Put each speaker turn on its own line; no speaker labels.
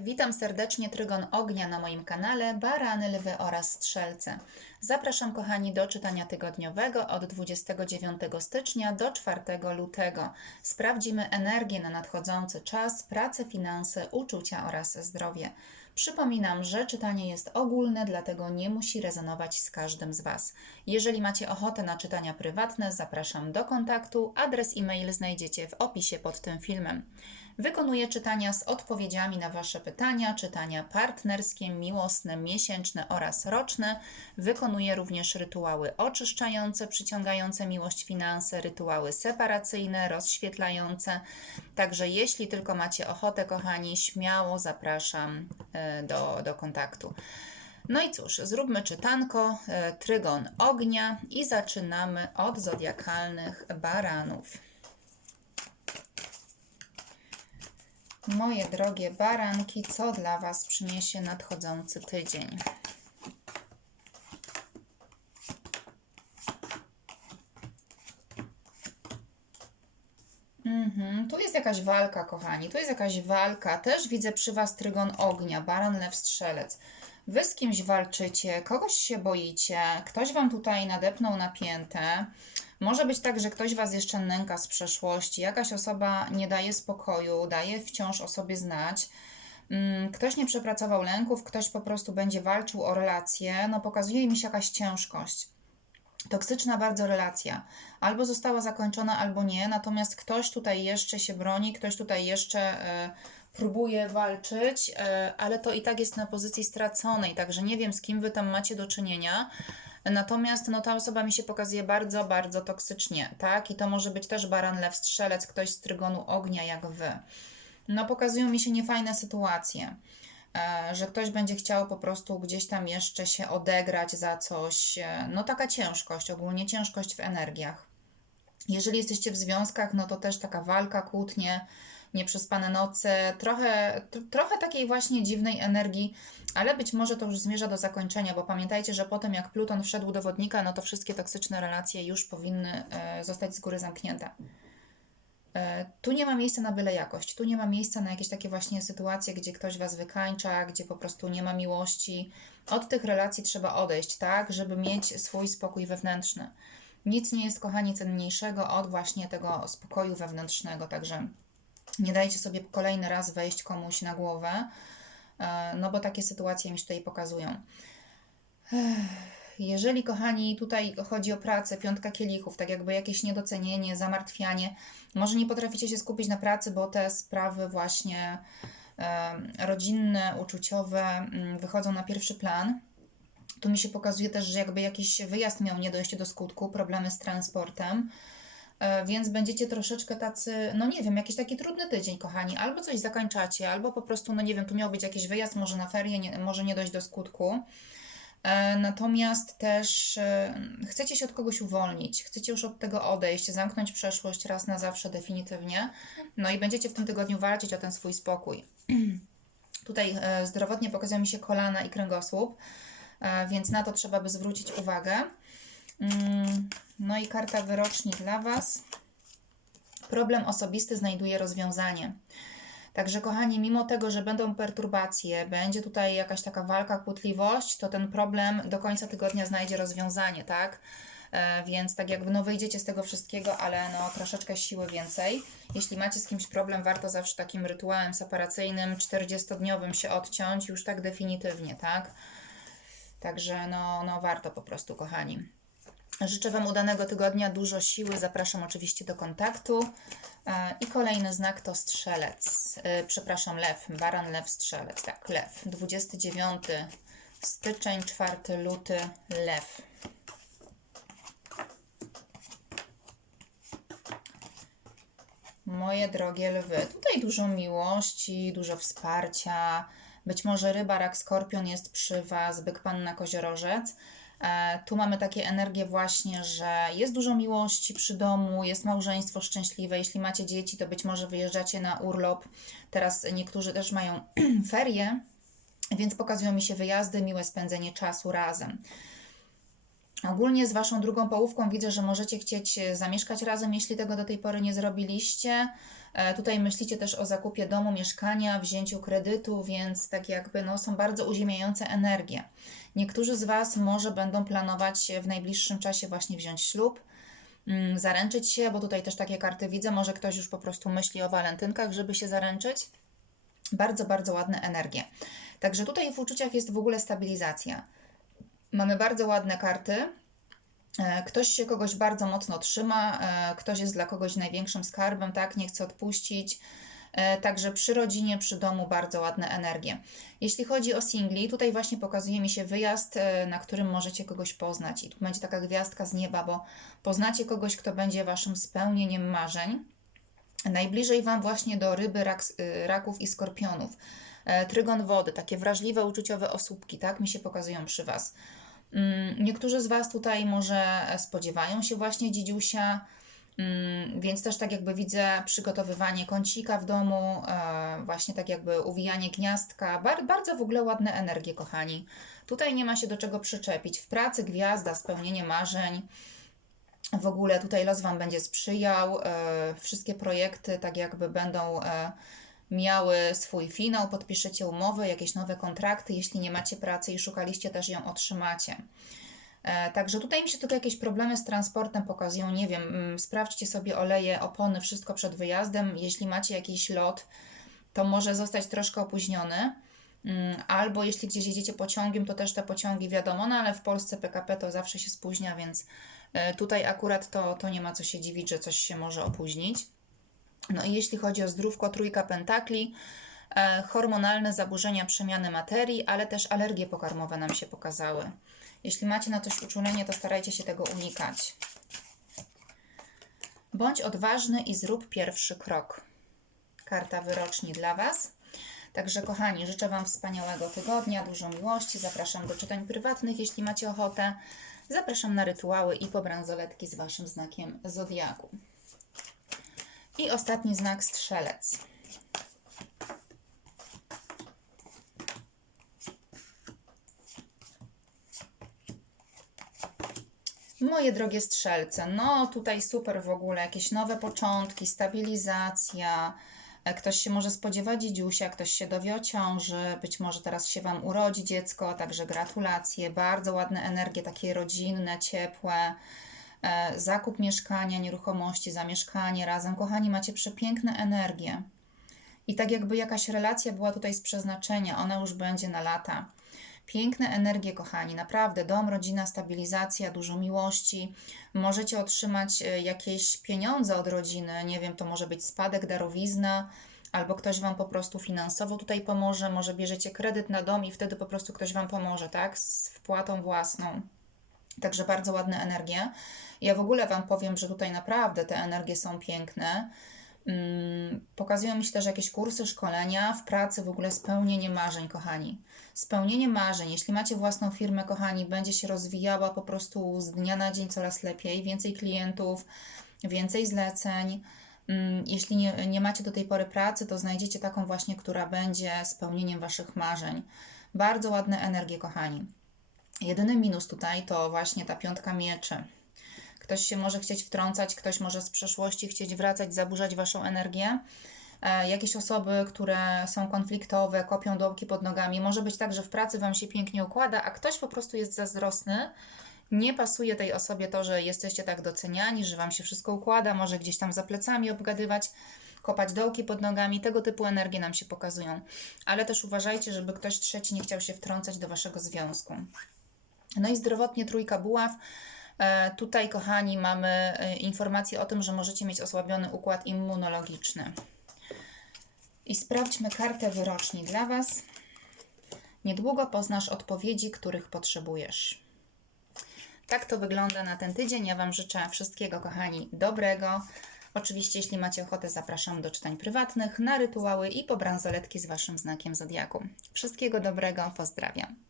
Witam serdecznie Trygon Ognia na moim kanale Barany, Lwy oraz Strzelce. Zapraszam kochani do czytania tygodniowego od 29 stycznia do 4 lutego. Sprawdzimy energię na nadchodzący czas, pracę, finanse, uczucia oraz zdrowie. Przypominam, że czytanie jest ogólne, dlatego nie musi rezonować z każdym z Was. Jeżeli macie ochotę na czytania prywatne, zapraszam do kontaktu. Adres e-mail znajdziecie w opisie pod tym filmem. Wykonuję czytania z odpowiedziami na Wasze pytania, czytania partnerskie, miłosne, miesięczne oraz roczne. Wykonuję również rytuały oczyszczające, przyciągające miłość, finanse, rytuały separacyjne, rozświetlające. Także jeśli tylko macie ochotę, kochani, śmiało zapraszam e, do, do kontaktu. No i cóż, zróbmy czytanko, e, trygon ognia i zaczynamy od zodiakalnych baranów. Moje drogie baranki, co dla Was przyniesie nadchodzący tydzień? Mhm, tu jest jakaś walka, kochani. Tu jest jakaś walka. Też widzę przy Was trygon ognia, baran, lew, strzelec. Wy z kimś walczycie, kogoś się boicie, ktoś Wam tutaj nadepnął napięte. Może być tak, że ktoś Was jeszcze nęka z przeszłości, jakaś osoba nie daje spokoju, daje wciąż o sobie znać. Mm, Ktoś nie przepracował lęków, ktoś po prostu będzie walczył o relacje. No, pokazuje mi się jakaś ciężkość. Toksyczna bardzo relacja. Albo została zakończona, albo nie, natomiast ktoś tutaj jeszcze się broni, ktoś tutaj jeszcze e, próbuje walczyć, e, ale to i tak jest na pozycji straconej, także nie wiem z kim wy tam macie do czynienia. Natomiast no, ta osoba mi się pokazuje bardzo, bardzo toksycznie, tak? I to może być też baran, lew, strzelec, ktoś z trygonu ognia jak wy. No, pokazują mi się niefajne sytuacje e, że ktoś będzie chciał po prostu gdzieś tam jeszcze się odegrać za coś. e, No taka ciężkość, ogólnie ciężkość w energiach. Jeżeli jesteście w związkach, no to też taka walka, kłótnie, nieprzespane noce, trochę, trochę takiej właśnie dziwnej energii, ale być może to już zmierza do zakończenia, bo pamiętajcie, że potem jak Pluton wszedł do wodnika, no to wszystkie toksyczne relacje już powinny e, zostać z góry zamknięte. E, Tu nie ma miejsca na byle jakość, tu nie ma miejsca na jakieś takie właśnie sytuacje, gdzie ktoś was wykańcza, gdzie po prostu nie ma miłości. Od tych relacji trzeba odejść, tak, żeby mieć swój spokój wewnętrzny. Nic nie jest, kochani, cenniejszego od właśnie tego spokoju wewnętrznego, także nie dajcie sobie kolejny raz wejść komuś na głowę, e, no bo takie sytuacje mi się tutaj pokazują. Jeżeli, kochani, tutaj chodzi o pracę, piątka kielichów, tak jakby jakieś niedocenienie, zamartwianie, może nie potraficie się skupić na pracy, bo te sprawy właśnie e, rodzinne, uczuciowe mm, wychodzą na pierwszy plan. Tu mi się pokazuje też, że jakby jakiś wyjazd miał nie dojść do skutku, problemy z transportem. E, Więc będziecie troszeczkę tacy, no nie wiem, jakiś taki trudny tydzień, kochani. Albo coś zakończacie, albo po prostu, no nie wiem, tu miał być jakiś wyjazd, może na ferie, nie, może nie dojść do skutku. E, Natomiast też e, chcecie się od kogoś uwolnić, chcecie już od tego odejść, zamknąć przeszłość raz na zawsze definitywnie. No i będziecie w tym tygodniu walczyć o ten swój spokój. Tutaj zdrowotnie pokazują mi się kolana i kręgosłup, więc na to trzeba by zwrócić uwagę. Mm, No i karta wyroczni dla Was. Problem osobisty znajduje rozwiązanie. Także, kochani, mimo tego, że będą perturbacje, będzie tutaj jakaś taka walka, kłótliwość, to ten problem do końca tygodnia znajdzie rozwiązanie, tak? E, Więc tak jakby no wyjdziecie z tego wszystkiego, ale no troszeczkę siły więcej. Jeśli macie z kimś problem, warto zawsze takim rytuałem separacyjnym 40-dniowym się odciąć już tak definitywnie, tak? Także no, no warto po prostu, kochani. Życzę Wam udanego tygodnia, dużo siły. Zapraszam oczywiście do kontaktu. E, I kolejny znak to strzelec. E, Przepraszam, lew. Baran, lew, strzelec. Tak, lew. 29 styczeń, 4 luty, lew. Moje drogie lwy, tutaj dużo miłości, dużo wsparcia. Być może ryba, rak, skorpion jest przy Was, byk, panna, koziorożec. E, Tu mamy takie energie właśnie, że jest dużo miłości przy domu, jest małżeństwo szczęśliwe. Jeśli macie dzieci, to być może wyjeżdżacie na urlop. Teraz niektórzy też mają ferie, więc pokazują mi się wyjazdy, miłe spędzenie czasu razem. Ogólnie z Waszą drugą połówką widzę, że możecie chcieć zamieszkać razem, jeśli tego do tej pory nie zrobiliście. E, Tutaj myślicie też o zakupie domu, mieszkania, wzięciu kredytu, więc tak jakby no, są bardzo uziemiające energie. Niektórzy z Was może będą planować w najbliższym czasie właśnie wziąć ślub, mm, zaręczyć się, bo tutaj też takie karty widzę. Może ktoś już po prostu myśli o walentynkach, żeby się zaręczyć. Bardzo, bardzo ładne energie. Także tutaj w uczuciach jest w ogóle stabilizacja. Mamy bardzo ładne karty. E, Ktoś się kogoś bardzo mocno trzyma, e, ktoś jest dla kogoś największym skarbem, tak, nie chce odpuścić. E, Także przy rodzinie, przy domu bardzo ładne energie. Jeśli chodzi o singli, tutaj właśnie pokazuje mi się wyjazd, e, na którym możecie kogoś poznać. I tu będzie taka gwiazdka z nieba, bo poznacie kogoś, kto będzie waszym spełnieniem marzeń. Najbliżej Wam właśnie do ryby, rak, y, raków i skorpionów. E, Trygon wody, takie wrażliwe, uczuciowe osóbki, tak mi się pokazują przy Was. Mm, Niektórzy z Was tutaj może spodziewają się właśnie dziedziusia, mm, więc też tak jakby widzę przygotowywanie kącika w domu, e, właśnie tak jakby uwijanie gniazdka. Bar, bardzo w ogóle ładne energie, kochani. Tutaj nie ma się do czego przyczepić. W pracy gwiazda, spełnienie marzeń. W ogóle tutaj los Wam będzie sprzyjał. e, Wszystkie projekty tak jakby będą e, miały swój finał, podpiszecie umowy, jakieś nowe kontrakty. Jeśli nie macie pracy i szukaliście, też ją otrzymacie. E, Także tutaj mi się tylko jakieś problemy z transportem pokazują. Nie wiem, mm, sprawdźcie sobie oleje, opony, wszystko przed wyjazdem. Jeśli macie jakiś lot, to może zostać troszkę opóźniony. Mm, Albo jeśli gdzieś jedziecie pociągiem, to też te pociągi wiadomo, no ale w Polsce PKP to zawsze się spóźnia, więc e, tutaj akurat to, to nie ma co się dziwić, że coś się może opóźnić. No i jeśli chodzi o zdrówko, trójka pentakli, e, hormonalne zaburzenia przemiany materii, ale też alergie pokarmowe nam się pokazały. Jeśli macie na coś uczulenie, to starajcie się tego unikać. Bądź odważny i zrób pierwszy krok. Karta wyroczni dla Was. Także kochani, życzę Wam wspaniałego tygodnia, dużo miłości. Zapraszam do czytań prywatnych, jeśli macie ochotę. Zapraszam na rytuały i po bransoletki z Waszym znakiem zodiaku. I ostatni znak strzelec. Moje drogie strzelce, no tutaj super w ogóle, jakieś nowe początki, stabilizacja. E, Ktoś się może spodziewać dzidziusia, ktoś się dowie o ciąży, być może teraz się Wam urodzi dziecko, także gratulacje. Bardzo ładne energie, takie rodzinne, ciepłe. E, Zakup mieszkania, nieruchomości, zamieszkanie razem. Kochani, macie przepiękne energie. I tak jakby jakaś relacja była tutaj z przeznaczenia, ona już będzie na lata. Piękne energie, kochani, naprawdę. Dom, rodzina, stabilizacja, dużo miłości. Możecie otrzymać e, jakieś pieniądze od rodziny, nie wiem, to może być spadek, darowizna, albo ktoś Wam po prostu finansowo tutaj pomoże. Może bierzecie kredyt na dom i wtedy po prostu ktoś Wam pomoże, tak? Z wpłatą własną. Także bardzo ładne energie. Ja w ogóle Wam powiem, że tutaj naprawdę te energie są piękne. Pokazują mi się też jakieś kursy, szkolenia, w pracy w ogóle spełnienie marzeń, kochani. Spełnienie marzeń. Jeśli macie własną firmę, kochani, będzie się rozwijała po prostu z dnia na dzień coraz lepiej. Więcej klientów, więcej zleceń. Mm, Jeśli nie, nie macie do tej pory pracy, to znajdziecie taką właśnie, która będzie spełnieniem Waszych marzeń. Bardzo ładne energie, kochani. Jedyny minus tutaj to właśnie ta piątka mieczy. Ktoś się może chcieć wtrącać, ktoś może z przeszłości chcieć wracać, zaburzać Waszą energię. E, jakieś osoby, które są konfliktowe, kopią dołki pod nogami. Może być tak, że w pracy Wam się pięknie układa, a ktoś po prostu jest zazdrosny. Nie pasuje tej osobie to, że jesteście tak doceniani, że Wam się wszystko układa, może gdzieś tam za plecami obgadywać, kopać dołki pod nogami. Tego typu energie nam się pokazują. Ale też uważajcie, żeby ktoś trzeci nie chciał się wtrącać do Waszego związku. No i zdrowotnie trójka buław. E, Tutaj, kochani, mamy e, informację o tym, że możecie mieć osłabiony układ immunologiczny. I sprawdźmy kartę wyroczni dla Was. Niedługo poznasz odpowiedzi, których potrzebujesz. Tak to wygląda na ten tydzień. Ja Wam życzę wszystkiego, kochani, dobrego. Oczywiście, jeśli macie ochotę, zapraszam do czytań prywatnych, na rytuały i po bransoletki z Waszym znakiem zodiaku. Wszystkiego dobrego, pozdrawiam.